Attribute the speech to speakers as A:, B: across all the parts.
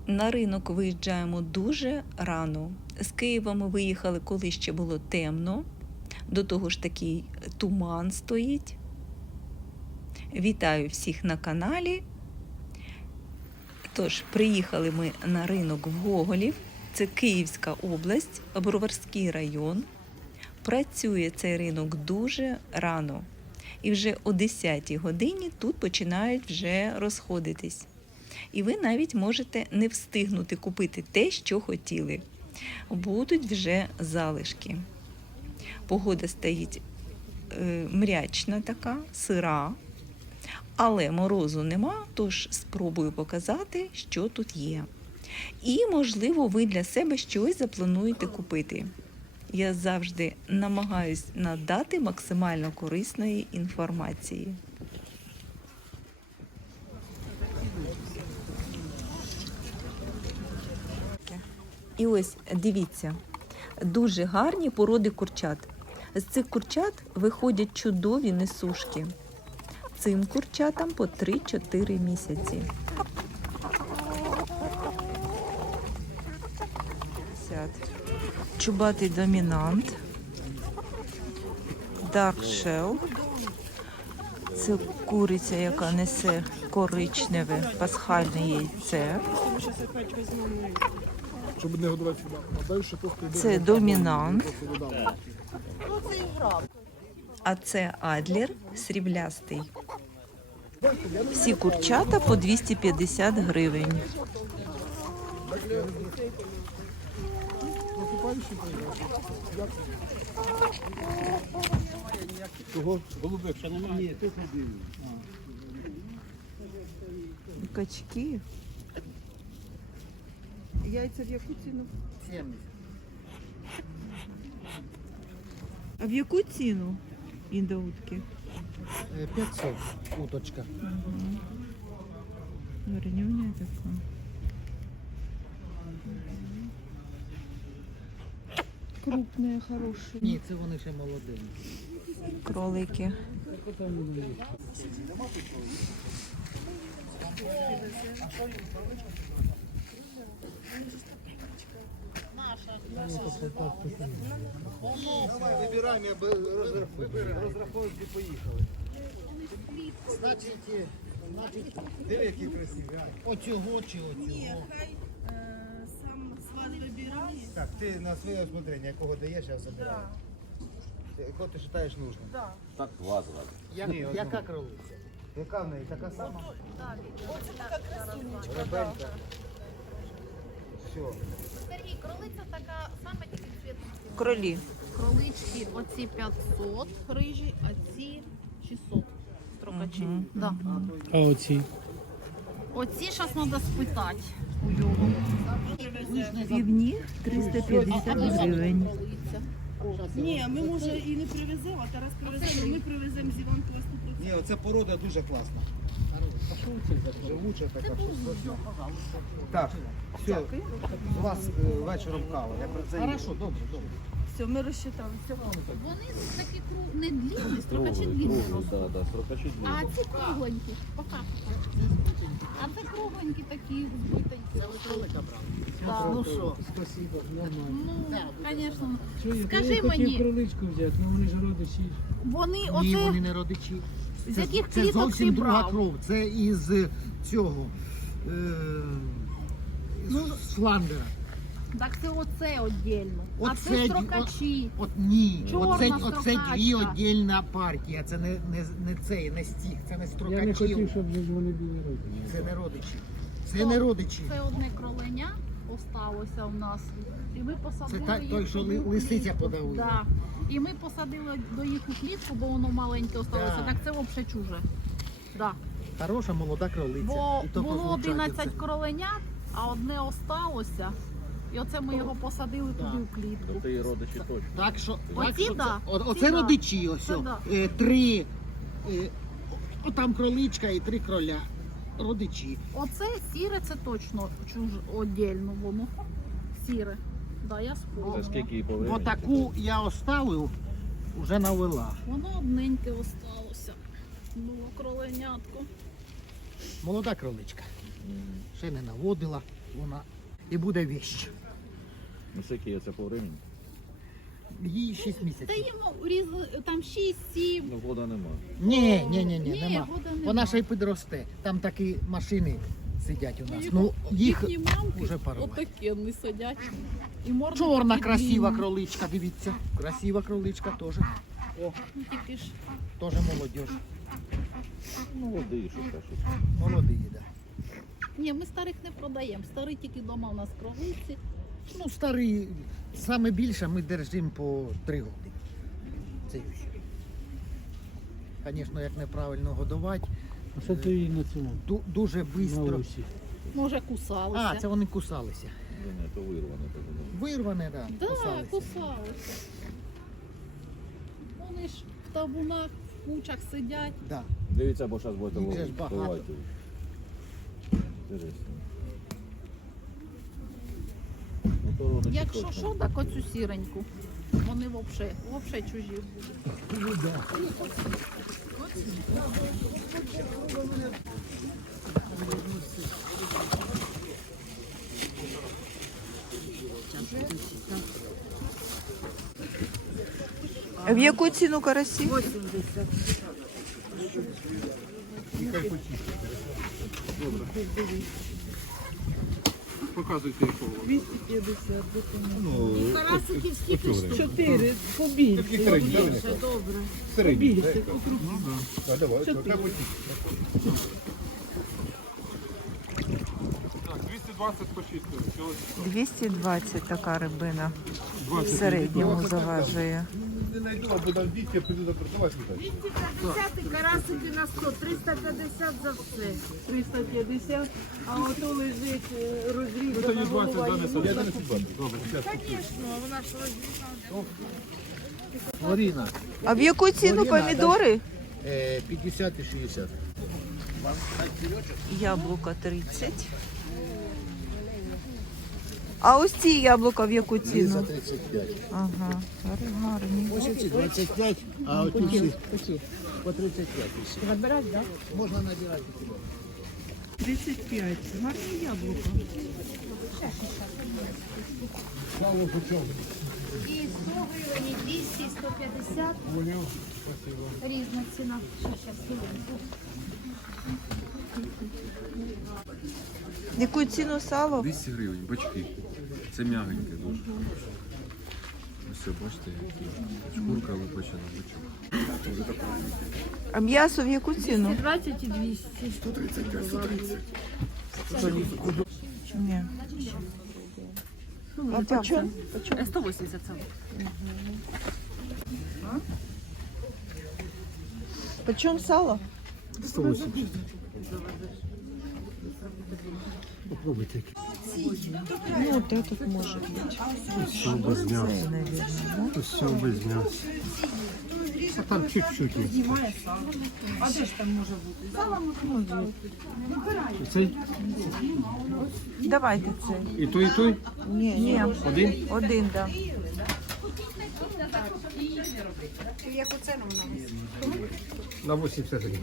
A: На ринок виїжджаємо дуже рано. З Києва ми виїхали, коли ще було темно. До того ж такий туман стоїть. Вітаю всіх на каналі. Тож, приїхали ми на ринок в Гоголів. Це Київська область, Броварський район. Працює цей ринок дуже рано. І вже о 10-й годині тут починають вже розходитись. І ви навіть можете не встигнути купити те, що хотіли. Будуть вже залишки. Погода стоїть мрячна така, сира, але морозу нема, тож спробую показати, що тут є. І, можливо, ви для себе щось заплануєте купити. Я завжди намагаюсь надати максимально корисної інформації. І ось, дивіться, дуже гарні породи курчат. З цих курчат виходять чудові несушки. Цим курчатам по 3-4 місяці. Чубатий домінант. Dark Shell. Це куриця, яка несе коричневе пасхальне яйце.
B: Щоб не годувати собаку.
A: Це домінант. А це адлер сріблястий. Всі курчата по 250 гривень.
B: Кого? Голубих ще немає? Ні, тут один.
A: Качки.
C: Яйця в яку ціну?
B: 70.
C: А в яку ціну індоутки?
B: 500 уточка.
C: Гарнюня така. Крупная, хорошая.
B: Ні, це вони ще молоді.
A: Кролики.
B: Давай, вибираємо, я розраховую, де поїхали. Значить, диви, які красиві. Оцього чи оцього?
D: Сам сват вибирає.
B: Так, ти на своє усмотрення, якого даєш, я забираю. Якого ти вважаєш нужним?
E: Так, два зразу.
B: Яка кролиця? Яка в неї? Така сама?
D: Оце така красунечка.
B: Ребенка. Все.
D: Сергій, кролиця така саме тільки цвітна.
A: Кролі.
D: Кролички оці 500 рижі, а ці 600 строкачі. Да.
F: А оці?
D: Оці зараз треба спитати у його.
C: Півні 350 гривень.
G: Ні, ми може і не привеземо, а Тарас привезе, ми привеземо з Іванкова 100%.
B: Ні, оця порода дуже класна. А що це за живуча така? Так, все, у вас вечором кава. Я про це. Хорошо, добре, добре.
G: Все, ми розчитали. Все.
D: Вони такі не длинні, строкачі длинні ростуть.
E: Да, строкачі дві.
D: А ці кругленькі, пока. А це кругленькі такі збитенькі. Це ви кролика брали?
B: Ну що, спасибо, нормально.
D: Ну, звісно.
F: Я
D: Скажи
F: хотів
D: мені,
F: кроличку взяти, але вони ж родичі.
D: вони
B: Ні, вони
D: оце
B: не родичі.
D: з яких
B: Це
D: кліток ти
B: зовсім друга
D: брав?
B: кров. Це із цього. З Фландера.
D: Так це оце віддільно. А
B: Оце
D: це
B: ді-
D: строкачі.
B: От ні,
D: Чорна
B: оце
D: строкачка.
B: дві віддільна партія. Це не цей, не стіг, це не
F: Я не
B: строкачі.
F: хотів, щоб же ж вони були родичі.
B: Це не родичі. Це не родичі.
D: Це одне кроленя осталося у нас. І ми посадили
B: Це той,
D: їх
B: що
D: туди у
B: лисиця
D: клітку.
B: подавила.
D: Да. І ми посадили до їх у клітку, бо воно маленьке осталося.
B: Да.
D: Так це взагалі чуже. Да.
B: Хороша молода кролиця.
D: Бо
B: І то
D: було
B: позвучать
D: 11
B: оце.
D: кроленят, а одне осталося. І оце ми його посадили туди у клітку.
E: Ти і родичі точно.
B: Так що,
D: Оці да,
B: оце
D: ці да.
B: родичі ось.
D: Це да.
B: Три, отам кроличка і 3 кроля. Родичі.
D: Оце сіре, це точно віддільно воно. Сіре. Да, я
E: За
D: спробувала.
E: скільки її повинні?
B: Отаку я оставив, вже навела.
D: Воно одненьке осталося. Було кроленятко.
B: Молода кроличка. Ще не наводила. вона і буде вещь.
E: Ну, скільки є це по времени?
B: Їй 6 місяців.
D: Даємо там 6-7.
E: Ну, года нема.
B: Ні,
D: Ні,
B: нема.
D: года нема.
B: Вона ще й підросте. Там такі машини сидять у нас. Ну, їх
D: Їхні мамки
B: вже парувати.
D: отакі не сидять. І морда
B: Чорна
D: такі
B: красива
D: длинні.
B: кроличка, дивіться. Красива кроличка теж. О,
D: Ну, тільки ж
B: теж молодіж.
E: Молодий, що кажуть.
B: Молодий, да.
D: Ні, ми старих не продаємо. Старі тільки вдома у нас кролиці.
B: Ну, старий, саме більше ми держимо по 3 роки. Це все. Звісно, як неправильно годувати,
F: А що ти її на цьому?
B: дуже
F: На
B: швидко.
F: усі?
D: Може, кусалися.
B: А, це вони кусалися.
E: Ні, то вирване. то воно.
B: Вирване, так,
D: Да,
B: кусалися.
D: кусалися. Вони ж в табунах, в кучах сидять.
B: Да.
E: Дивіться, бо зараз будете
B: Їх же ж багато.
E: ловити. Інтересно. Ну, то родичі
D: Якщо
E: точно.
D: що, так оцю сіреньку. Вони взагалі чужі.
A: В яку ціну карасі?
C: Чотири, побільше. Побільше.
A: 220 така рибина в середньому заважує.
G: Карасики на 100, 350 за все. 350, а ото лежить розрізана голова. Звісно, вона ж розрізана.
B: Лоріна,
A: А в яку ціну
B: Лоріна,
A: помідори?
B: 50 і 60.
A: Яблука 30. А ось ці яблука в яку ціну?
B: 35.
A: Ага, гарні.
B: Ось ці 25, а оті всі по 35. Набирати, так? Можна набирати.
C: 35. Гарні яблука.
H: І 100 гривень, і 200, і 150. Різна ціна. Щас, хвилинку.
A: Яку ціну сало?
I: 200 гривень, бачки. Це м'ягеньке дуже. Ось, бачите, які шкурка випечена, бачок.
A: А м'ясо в яку ціну?
G: 20 і 200.
I: 135-130.
A: Ні. А по чому?
G: 180 це.
A: По чому сало?
F: 180. Попробуйте.
A: Ну, вот этот может быть.
F: Все без м'яса.
A: Це, наверное, да?
F: Все без м'яса. А там чуть-чуть.
G: А де ж там може бути?
F: Цей?
A: Давайте це.
F: І той, і той?
A: Ні.
F: Один?
A: Один, да.
F: На 80 гривень.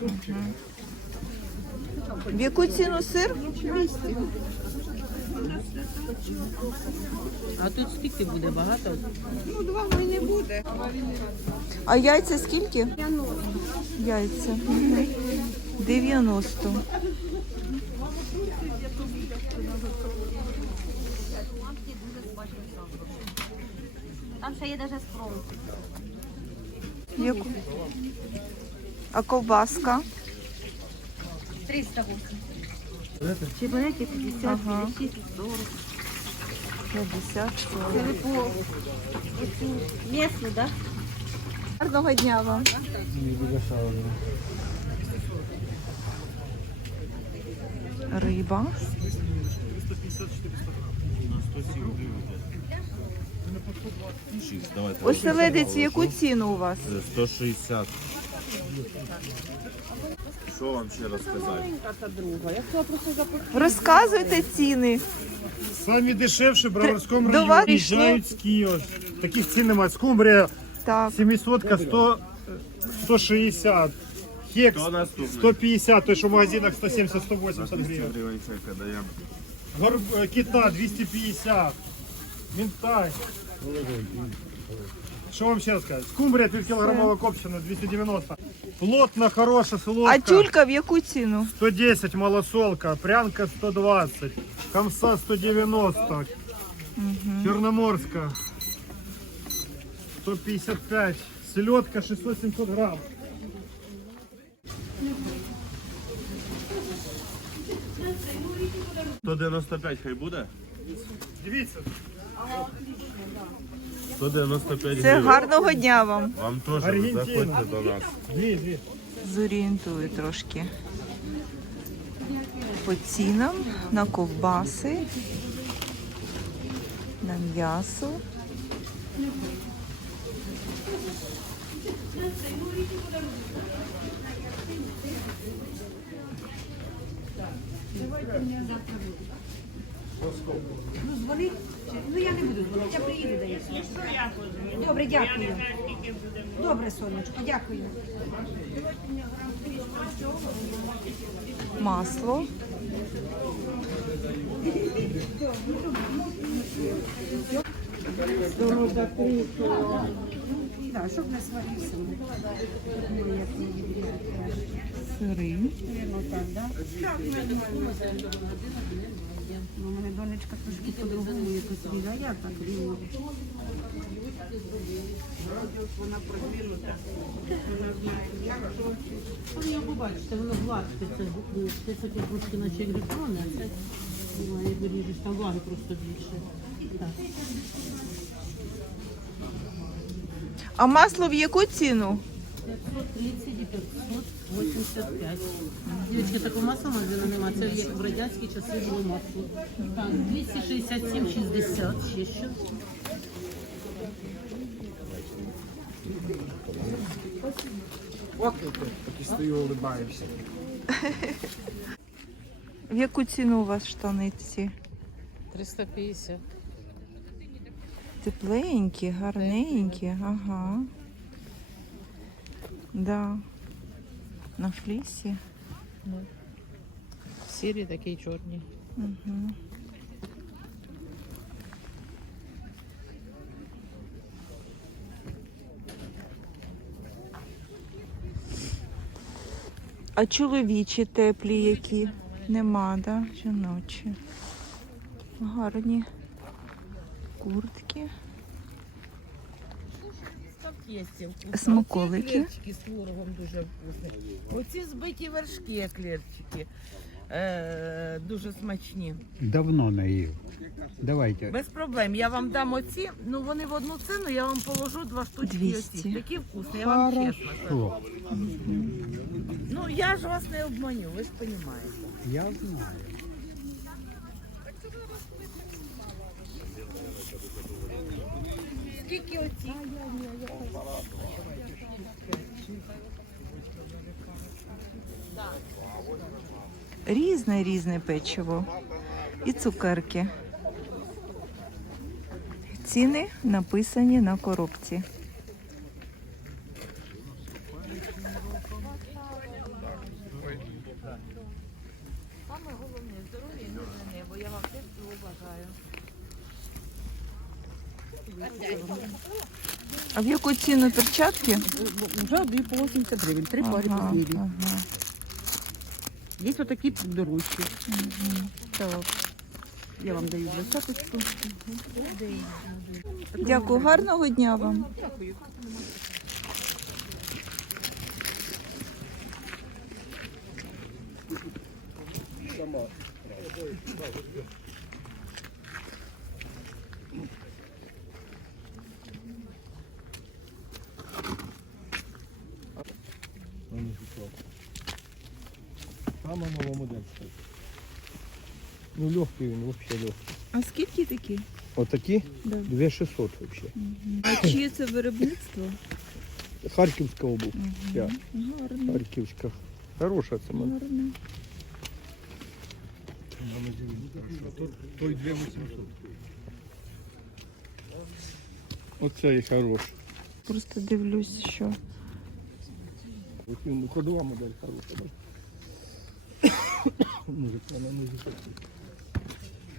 A: В яку ціну сир?
C: А тут скільки буде? Багато?
A: А яйця скільки? 90. Яйця. 90.
H: Там ще є навіть спроби.
A: Яку? А ковбаска?
H: 380.
C: Чебуреки 50,
A: Ага.
C: 60, 40.
A: 50.
C: Це ви по оцю м'ясну, так?
A: Гарного дня вам. Риба. Оселедець в яку ціну у вас?
E: 160. Що вам ще розказати?
A: Розказуйте ціни.
J: Самі дешевші в Броварському
A: До
J: районі
A: вас
J: приїжджають з Києва. Таких цін немає. Скумбрія
A: Так.
J: 700, 160. Хекс 150, той, що в магазинах 170-180 гривень.
E: Гривень чека даємо.
J: Кита 250. Мінтай. Що вам ще сказати? Скумбрія півкілограмова копчена 290. Плотна, хороша, солодка.
A: А тюлька в яку ціну?
J: 110 малосолка, прянка 120, комса 190, черноморска 155, селедка 600-700 грам.
E: То 95 хай буде?
J: Дивіться,
E: 195
A: Це
E: гривень.
A: гарного дня вам.
E: Вам теж
J: Аргентина.
E: заходьте до нас.
J: дві.
A: Зорієнтую трошки по цінам на ковбаси, на м'ясо.
F: Ну, дзвонить. Ну, я не буду дзвонити, я приїду до ясно. Добре, дякую. Добре, сонечко, дякую.
A: Масло.
F: Так, щоб не сварився.
A: Сири.
F: Ну, у мене донечка трошки по-другому якось ріже, а я так рівно.
C: Ви його побачите, воно гладке, це таке трошки наче грифони, а це як виріжеш, там ваги просто більше. Так.
A: А масло в яку ціну?
C: 530 і 585. Дівчатки, такого масла магазину немає, це як в радянські часи було масло. Так, 267,60, ще що.
B: От ти, поки стою, улибаюся.
A: В яку ціну у вас штаниці?
C: 350.
A: Тепленькі, гарненькі, ага. Да. На флісі.
C: Сірі такі чорні.
A: Угу. А чоловічі теплі які? Нема, да? Жіночі. Гарні куртки. Смаколики.
K: Еклерчики з творогом дуже вкусні. Оці збиті вершки еклерчики. Дуже смачні.
L: Давно не їв. Давайте.
K: Без проблем. Я вам дам оці, ну вони в одну ціну, я вам положу 2 штучки
A: 200.
K: оці. Такі вкусні, я вам чесно кажу. Ну я ж вас не обманю, ви ж розумієте.
L: Я знаю.
K: Скільки оці?
A: Різне печиво. І цукерки. Ціни написані на коробці.
K: Саме головне здоров'я і мирне небо. Я вам теж цього бажаю.
A: А в яку ціну перчатки?
C: Вже 2 по 80 гривень, 3 пари по
A: Ага,
C: знижці.
A: ага.
C: Є отакі дорожчі.
A: Так.
C: Я вам даю 20-ку.
A: Дякую, гарного дня вам.
B: Саме нова модель. Ну легкий він, взагалі легкий.
A: А скільки такі?
B: Отакі?
A: Да.
B: 2600 взагалі.
A: А чиє це виробництво?
B: Харківська обувь. Я.
A: Гарно.
B: Харківська. Хороша це модель.
A: Гарно.
B: Той 2800. Оце і хороший.
A: Просто дивлюсь, що.
B: Ось він, ходова модель хороша. Може, вона не закрутить.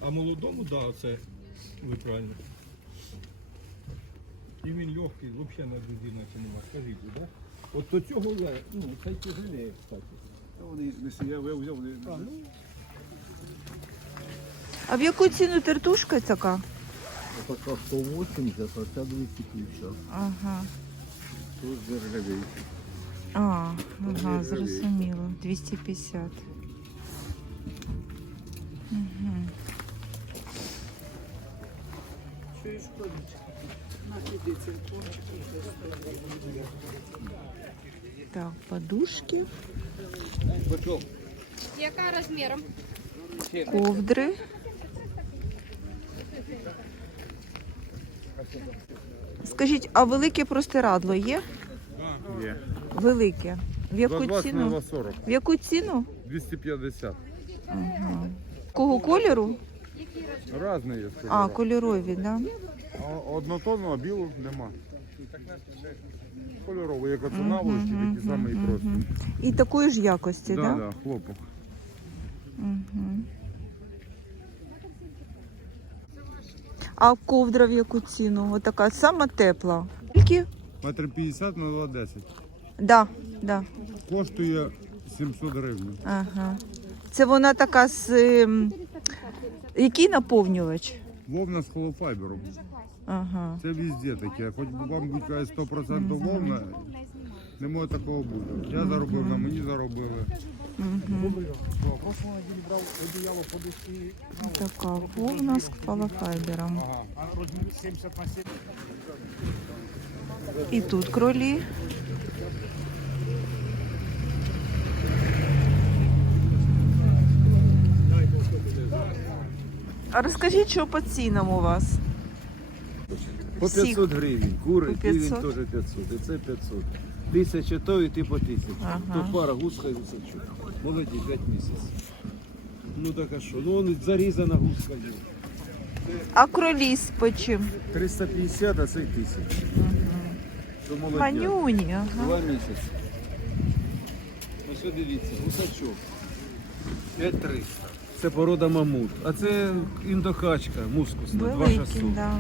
J: А молодому, да, це ви правильно. І він легкий, взагалі на людину нема, скажіть, так? Да? От до цього, ну, це тяжелее, кстати.
I: Вони, я взяв, вони...
A: А в яку ціну тертушка така?
I: Така 180, а ця 250.
A: Ага.
I: Тут зержавейка.
A: Ага, зрозуміло. 250. Угу. Так, подушки,
H: Яка розміром?
A: ковдри. Скажіть, а велике простирадло є?
I: Є.
A: Велике. В яку ціну?
I: 40.
A: В яку ціну?
I: 250.
A: Ага. Кого кольору?
I: Разні є.
A: А, кольорові, да?
I: Однотонну, а білу нема. Кольоровий, як оце наволочки, такі самі і просто.
A: І такої ж якості,
I: Да,
A: да?
I: да, хлопок.
A: Угу. А ковдра в яку ціну? Отака сама тепла. Скільки?
I: Метр 50 на 10.
A: Да, да.
I: Коштує 700 гривень.
A: Ага. Це вона така з... Який наповнювач?
I: Вовна з холофайбером.
A: Ага.
I: Це везде таке. Хоч вам будь каже 100% вовна, не може такого бути. Я заробив, на мені заробили.
A: Така вовна з холофайбером. І тут кролі. А розкажіть, що по цінам у вас?
M: По 500 гривень. Кури,
A: По
M: півень
A: 500?
M: теж 500. І це 500. 1000 то і ти по 1000.
A: Ага.
M: То пара гуска і гусачок. Молоді, 5 місяців. Ну так а що? Ну он зарізана гуска є.
A: А кролі з по чим?
M: 350, а це 1000. То молодня.
A: Манюні, ага.
M: 2 місяці. Ось що дивіться, гусачок. 5300. Це порода мамут. А це індокачка, мускусна, 2600.
A: Великий, да.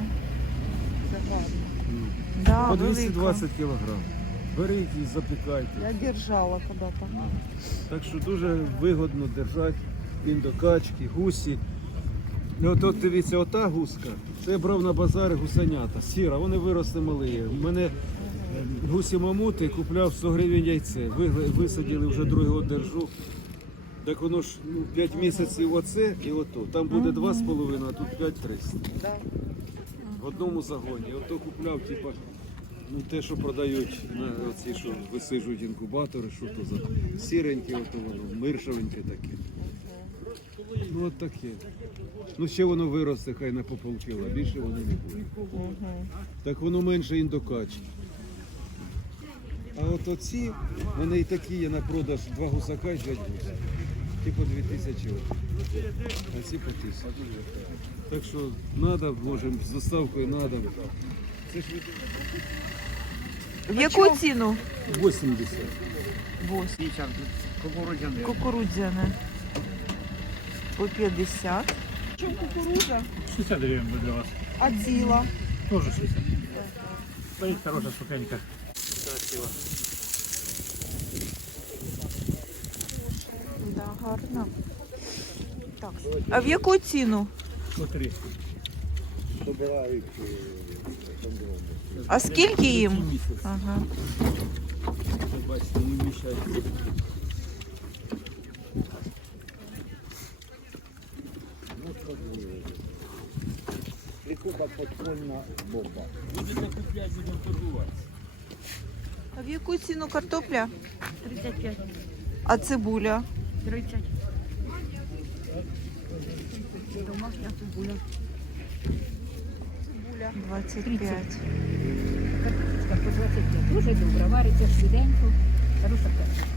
A: Да,
M: По
A: велика.
M: 220 кілограм. Беріть і запікайте.
A: Я держала когда-то.
M: Так що дуже вигодно держати індокачки, гусі. І от дивіться, ота гуска, це я брав на базарі гусенята, сіра, вони виросли малі. У мене гусі мамути купляв 100 гривень яйце. Висадили вже другого держу. Так воно ж 5 місяців оце і ото. Там буде 2,5, а тут 5,300. В одному загоні. Ото купляв, типа, ну те, що продають на оці, що висиджують інкубатори, що то за сіреньке, ото воно, миршавеньке таке. Ну от таке. Ну ще воно виросте, хай на по полкіла, більше воно не буде. Так воно менше індокачки. А от оці, вони і такі є на продаж, 2 гусака і 5 гусак. Ті по 2000 років. А ці по 1000. Так що треба, можемо, з доставкою треба. Це ж
A: В яку ціну?
M: 80.
A: 80.
B: Кукурудзяне.
A: Кукурудзяне. По 50.
J: Чому кукуруза? 60 гривень для вас.
A: А ціла?
J: Тоже 60. Стоит хорошая ступенька. Красиво.
A: Да, гарно. Так. А в яку ціну?
J: 103.
A: А скільки їм? Ага.
M: Бачите, не вміщають. Будете купляти, будемо торгуватися.
A: А в яку ціну картопля?
F: 35.
A: А цибуля?
F: 30. Домашня цибуля.
A: 25.
F: Картопля по 25. Дуже добра, вариться швиденько. Хороша картопля.